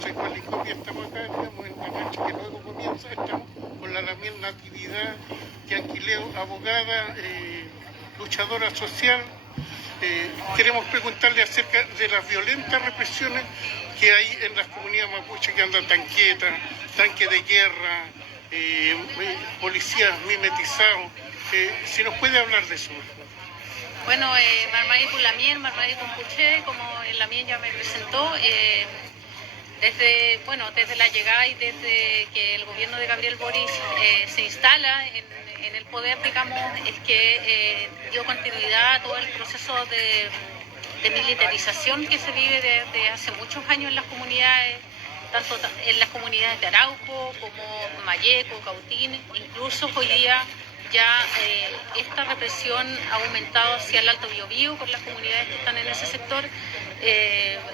soy Malicopia, estamos acá, digamos, en la marcha que luego comienza, estamos con la Damián Natividad, Yanquileo, abogada, luchadora social. Queremos preguntarle acerca de las violentas represiones que hay en las comunidades mapuche, que andan tanquetas, tanques de guerra, policías mimetizados. Si nos puede hablar de eso. Bueno, Marmaí Pulamien, Marmaí Compuché, como en la mía ya me presentó, desde la llegada y desde que el gobierno de Gabriel Boric se instala en el poder, digamos, es que dio continuidad a todo el proceso de militarización que se vive desde hace muchos años en las comunidades, tanto en las comunidades de Arauco como Mayeco, Cautín, incluso hoy día ya esta represión ha aumentado hacia el Alto Biobío con las comunidades que están en ese sector.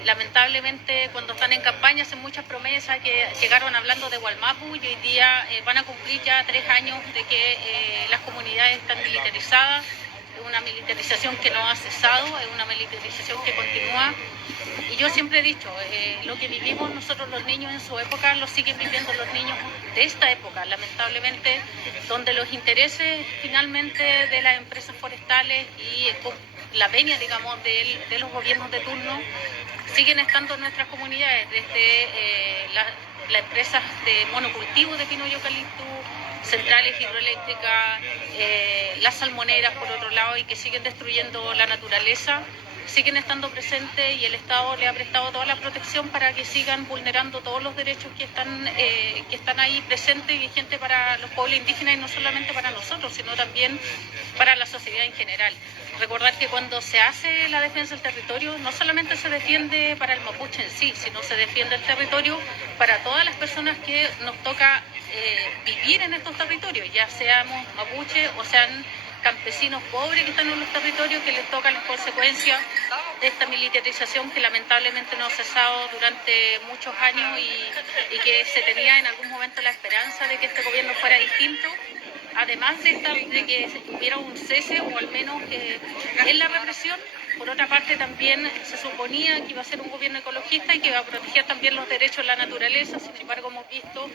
Lamentablemente, cuando están en campaña hacen muchas promesas que llegaron hablando de Gualmapu y hoy día van a cumplir ya 3 años de que las comunidades están militarizadas. Es una militarización que no ha cesado, es una militarización que continúa. Y yo siempre he dicho, lo que vivimos nosotros los niños en su época, lo siguen viviendo los niños de esta época, lamentablemente, donde los intereses finalmente de las empresas forestales y la venia, digamos, de los gobiernos de turno, siguen estando en nuestras comunidades, desde las empresas de monocultivo de pino y eucalipto, centrales hidroeléctricas, las salmoneras por otro lado, y que siguen destruyendo la naturaleza, siguen estando presentes y el Estado le ha prestado toda la protección para que sigan vulnerando todos los derechos que están ahí presentes y vigentes para los pueblos indígenas, y no solamente para nosotros, sino también para la sociedad en general. Recordar que cuando se hace la defensa del territorio, no solamente se defiende para el mapuche en sí, sino se defiende el territorio para todas las personas que nos toca vivir en estos territorios, ya seamos mapuche o sean campesinos pobres que están en los territorios, que les tocan las consecuencias de esta militarización que lamentablemente no ha cesado durante muchos años y que se tenía en algún momento la esperanza de que este gobierno fuera distinto, además de que hubiera un cese o al menos en la represión. Por otra parte, también se suponía que iba a ser un gobierno ecologista y que iba a proteger también los derechos de la naturaleza. Sin embargo, hemos visto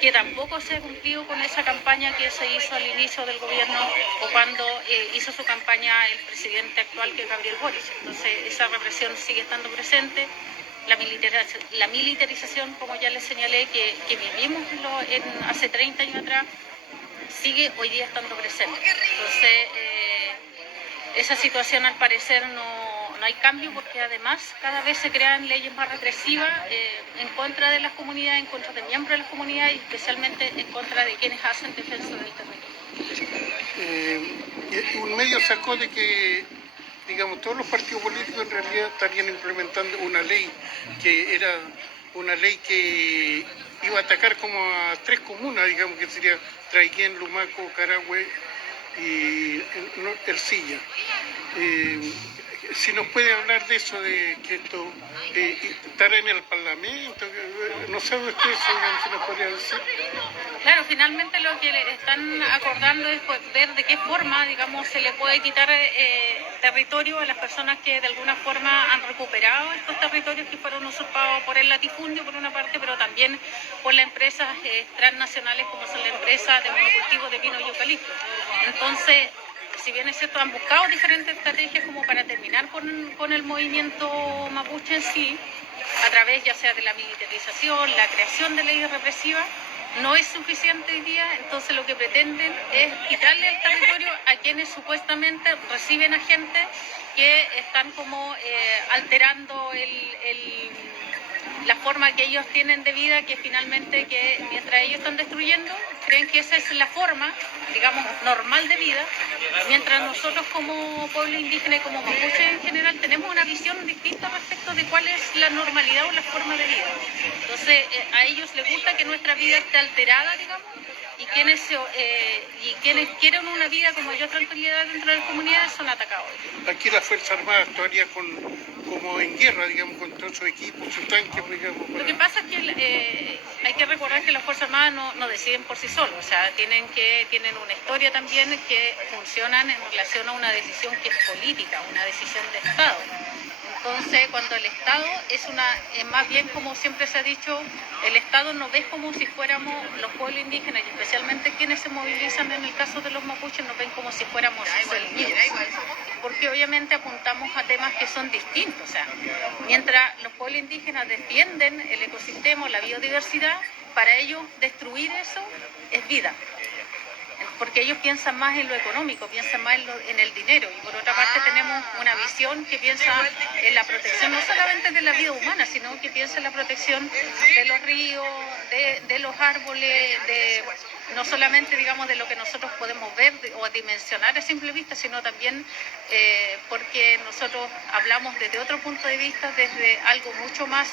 que tampoco se ha cumplido con esa campaña que se hizo al inicio del gobierno o cuando hizo su campaña el presidente actual, que es Gabriel Boric. Entonces, esa represión sigue estando presente. La militarización, como ya les señalé, que vivimos hace 30 años atrás, sigue hoy día estando presente. Entonces, esa situación al parecer no hay cambio, porque además cada vez se crean leyes más represivas en contra de las comunidades, en contra de miembros de las comunidades y especialmente en contra de quienes hacen defensa del territorio. Un medio sacó de que, digamos, todos los partidos políticos en realidad estarían implementando una ley que era una ley que iba a atacar como a 3 comunas, digamos, que sería Traiquén, Lumaco, Carahue y Ercilla. Si nos puede hablar de eso, de que esto estará en el Parlamento, no sabe usted eso, si nos podría decir. Claro, finalmente lo que le están acordando es ver de qué forma, digamos, se le puede quitar territorio a las personas que de alguna forma han recuperado estos territorios que fueron usurpados por el latifundio por una parte, pero también por las empresas transnacionales como son las empresas de monocultivo de pino y eucalipto. Entonces, si bien es cierto, han buscado diferentes estrategias como para terminar con el movimiento mapuche en sí, a través ya sea de la militarización, la creación de leyes represivas, no es suficiente hoy día. Entonces lo que pretenden es quitarle el territorio a quienes supuestamente reciben a gente que están como alterando la forma que ellos tienen de vida, que finalmente que mientras ellos están destruyendo, creen que esa es la forma, digamos, normal de vida, mientras nosotros como pueblo indígena y como mapuche en general tenemos una visión distinta respecto de cuál es la normalidad o la forma de vida. Entonces a ellos les gusta que nuestra vida esté alterada, digamos, y quienes quieren una vida como mayor tranquilidad dentro de las comunidades son atacados. Aquí la Fuerza Armada actuaría como en guerra, digamos, con todos sus equipos, sus tanques, digamos. Lo que pasa es que hay que recordar que las Fuerzas Armadas no deciden por sí solos, o sea, tienen una historia también que funcionan en relación a una decisión que es política, una decisión de Estado. Entonces, cuando el Estado es más bien como siempre se ha dicho, el Estado nos ve como si fuéramos los pueblos indígenas y especialmente quienes se movilizan en el caso de los mapuches nos ven como si fuéramos sus enemigos, porque obviamente apuntamos a temas que son distintos. O sea, mientras los pueblos indígenas defienden el ecosistema, la biodiversidad, para ellos destruir eso es vida. Porque ellos piensan más en lo económico, piensan más en el dinero. Y por otra parte tenemos una visión que piensa en la protección no solamente de la vida humana, sino que piensa en la protección de los ríos, de los árboles, no solamente digamos de lo que nosotros podemos ver o dimensionar a simple vista, sino también porque nosotros hablamos desde otro punto de vista, desde algo mucho más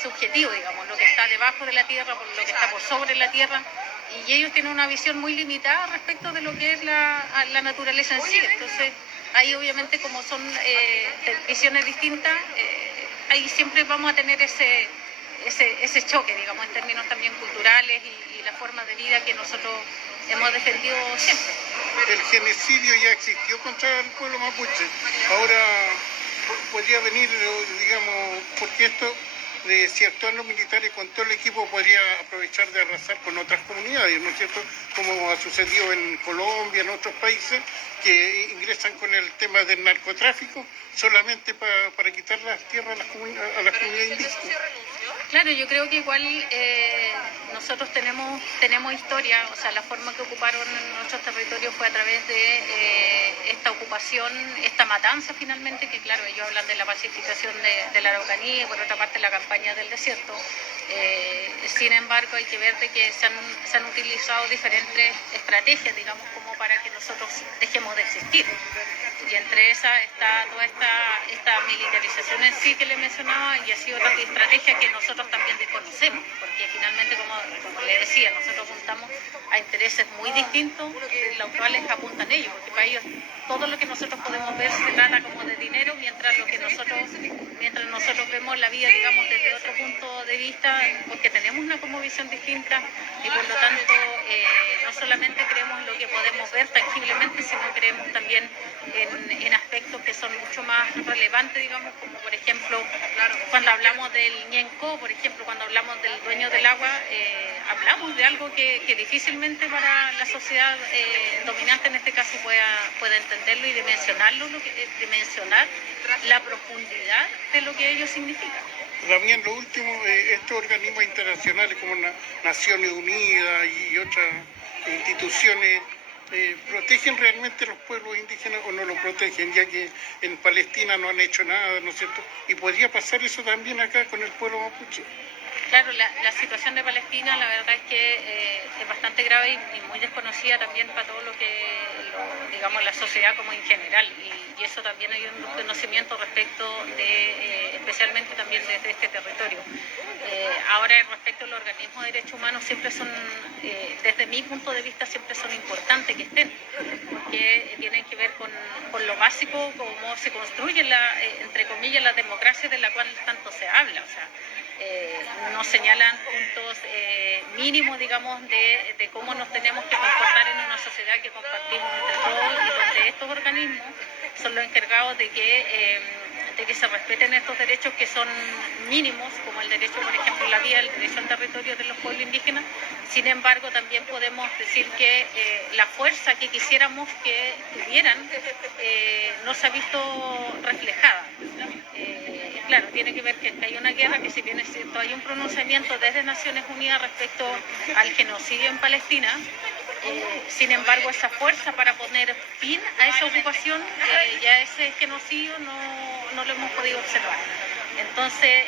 subjetivo, digamos, lo que está debajo de la tierra, por lo que está por sobre la tierra. Y ellos tienen una visión muy limitada respecto de lo que es la naturaleza en sí. Entonces, ahí obviamente como son visiones distintas, ahí siempre vamos a tener ese choque, digamos, en términos también culturales y la forma de vida que nosotros hemos defendido siempre. El genocidio ya existió contra el pueblo mapuche. Ahora podría venir, digamos, porque esto... si actúan los militares con todo el equipo podría aprovechar de arrasar con otras comunidades, ¿no es cierto? Como ha sucedido en Colombia, en otros países que ingresan con el tema del narcotráfico solamente para quitar las tierras a las comunidades indígenas. Claro, yo creo que igual nosotros tenemos historia, o sea, la forma que ocuparon nuestros territorios fue a través de esta ocupación, esta matanza finalmente, que claro, ellos hablan de la pacificación de la Araucanía y por otra parte la campaña del desierto. Sin embargo, hay que ver de que se han utilizado diferentes estrategias, digamos, como para que nosotros dejemos de existir. Y entre esas está toda esta militarización en sí que le mencionaba y ha sido otra estrategia que nosotros también desconocemos, porque finalmente, como le decía, nosotros apuntamos a intereses muy distintos de los cuales apuntan ellos, porque para ellos todo lo que nosotros podemos ver se trata como de dinero, mientras nosotros vemos la vida, digamos, desde otro punto de vista, porque tenemos una cosmovisión distinta y por lo tanto no solamente creemos en lo que podemos ver tangiblemente, sino creemos también en aspectos que son mucho más relevantes, digamos, como por ejemplo, cuando hablamos del ñenco, por ejemplo, cuando hablamos del dueño del agua, hablamos de algo que difícilmente para la sociedad dominante en este caso pueda entenderlo y dimensionarlo, dimensionar la profundidad de lo que ello significa. También lo último, estos organismos internacionales como Naciones Unidas y otras instituciones ¿protegen realmente los pueblos indígenas o no lo protegen? Ya que en Palestina no han hecho nada, ¿no es cierto? Y podría pasar eso también acá con el pueblo mapuche. Claro, la situación de Palestina la verdad es que es bastante grave y muy desconocida también para todo digamos, la sociedad como en general. Y eso también hay un desconocimiento respecto de, especialmente también desde este territorio. Ahora, respecto a los organismos de derechos humanos, siempre son, desde mi punto de vista, siempre son importantes que estén, porque tienen que ver con lo básico, cómo se construye, entre comillas, la democracia de la cual tanto se habla. O sea, nos señalan puntos mínimos, digamos, de cómo nos tenemos que comportar en una sociedad que compartimos entre todos y donde estos organismos son los encargados de que se respeten estos derechos que son mínimos, como el derecho, por ejemplo, a la vida, el derecho al territorio de los pueblos indígenas. Sin embargo, también podemos decir que la fuerza que quisiéramos que tuvieran no se ha visto reflejada. Claro, tiene que ver que hay una guerra, que si bien es cierto, hay un pronunciamiento desde Naciones Unidas respecto al genocidio en Palestina. Sin embargo, esa fuerza para poner fin a esa ocupación, ya ese genocidio no lo hemos podido observar. Entonces,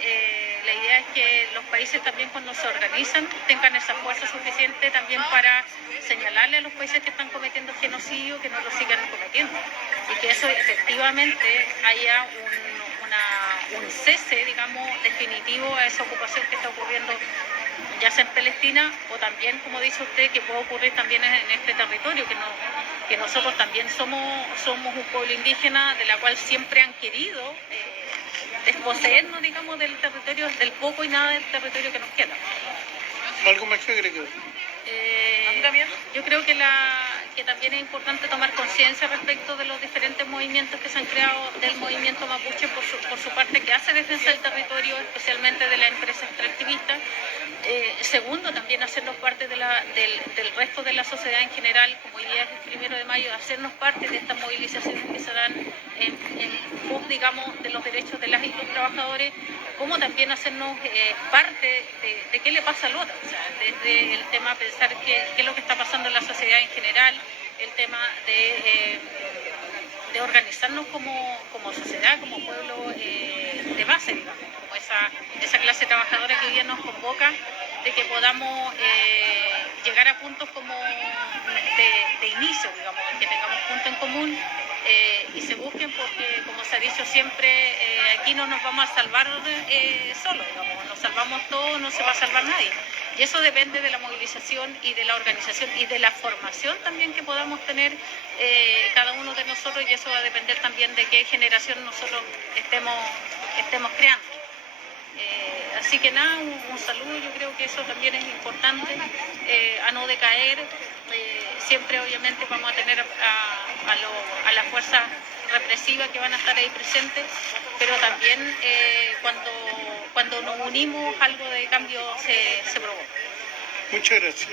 la idea es que los países también cuando se organizan tengan esa fuerza suficiente también para señalarle a los países que están cometiendo genocidio que no lo sigan cometiendo y que eso efectivamente haya un cese, digamos, definitivo a esa ocupación que está ocurriendo ya sea en Palestina o también, como dice usted, que puede ocurrir también en este territorio, que nosotros también somos un pueblo indígena de la cual siempre han querido desposeernos, digamos, del territorio, del poco y nada del territorio que nos queda. ¿Algo más que agregar? Yo creo que que también es importante tomar conciencia respecto de los diferentes movimientos que se han creado del movimiento mapuche por su parte, que hace defensa del territorio, especialmente de la empresa extractivista. Segundo, también hacernos parte del resto de la sociedad en general, como hoy día es el 1 de mayo, hacernos parte de estas movilizaciones que se dan en pos, digamos, de los derechos de las y los trabajadores, como también hacernos parte de qué le pasa al otro, o sea, desde el tema de pensar qué es lo que está pasando en la sociedad en general, el tema de organizarnos como sociedad, como pueblo de base, digamos, como esa clase trabajadora que hoy día nos convoca, de que podamos llegar a puntos como de inicio, digamos, que tengamos puntos en común y se busquen, porque como se ha dicho siempre, aquí no nos vamos a salvar solos, digamos, nos salvamos todos, no se va a salvar nadie. Y eso depende de la movilización y de la organización y de la formación también que podamos tener cada uno de nosotros, y eso va a depender también de qué generación nosotros estemos creando. Así que nada, un saludo, yo creo que eso también es importante, a no decaer. Siempre obviamente vamos a tener a las fuerzas represivas que van a estar ahí presentes, pero también cuando nos unimos algo de cambio se provoca. Muchas gracias.